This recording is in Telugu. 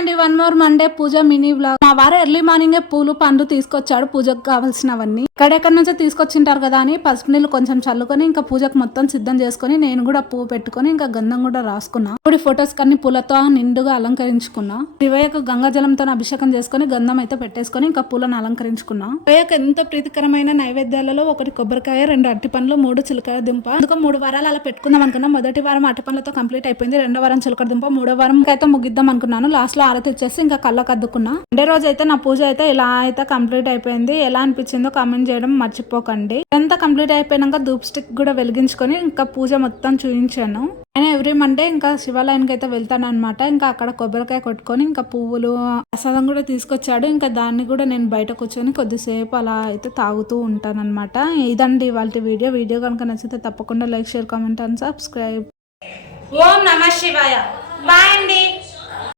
అండి, వన్ మోర్ మండే పూజ మినీ వ్లాగ్. మా వారు ఎర్లీ మార్నింగ్ పూలు పండ్లు తీసుకొచ్చాడు పూజకు కావాల్సినవన్నీ. ఎక్కడెక్కడ నుంచో తీసుకొచ్చింటారు కదా అని పసుపు నీళ్ళు కొంచెం చల్లుకొని ఇంకా పూజకు మొత్తం సిద్ధం చేసుకుని నేను కూడా పువ్వు పెట్టుకుని ఇంకా గంధం కూడా రాసుకున్నా. ఇప్పుడు ఫొటోస్ కన్ని పూలతో నిండుగా అలంకరించుకున్నా. శివయ్యకు గంగాజలంతో అభిషేకం చేసుకుని గంధం అయితే పెట్టేసుకుని ఇంకా పూలను అలంకరించుకున్నా. శివయ్యకు ఎంతో ప్రీతికరమైన నైవేద్యాలలో ఒకటి కొబ్బరికాయ, 2 అరటి పండ్లు, 3 చిలకడ దుంప. అందుకు 3 వారాలు అలా పెట్టుకుందాం అనుకున్నా. మొదటి వారం అరటి పండ్లతో కంప్లీట్ అయిపోయింది. 2వ వారం చిలకడ దుంప, 3వ వారం అయితే ముగిద్దాం అనుకున్నాను. లాస్ట్ లో ఆరతి ఇచ్చేసి ఇంకా కళ్ళకు అద్దుకున్నా. రెండే రోజు అయితే నా పూజ అయితే ఇలా అయితే కంప్లీట్ అయిపోయింది. ఎలా అనిపించిందో కామెంట్ చేయడం మర్చిపోకండి. ఎంత కంప్లీట్ అయిపోయినాక ధూప్ స్టిక్ కూడా వెలిగించుకొని ఇంకా పూజ మొత్తం చూపించాను. నేను ఎవ్రీ మండే ఇంకా శివాలయానికి అయితే వెళ్తాను అనమాట. ఇంకా అక్కడ కొబ్బరికాయ కొట్టుకొని ఇంకా పువ్వులు ప్రసాదం కూడా తీసుకొచ్చాడు. ఇంకా దాన్ని కూడా నేను బయట కూర్చొని కొద్దిసేపు అలా అయితే తాగుతూ ఉంటాను అనమాట. ఇదండి ఇవాళ వీడియో కనుక నచ్చితే తప్పకుండా like, share, comment and subscribe. ఓం నమః శివాయ. బాయ్ అండి.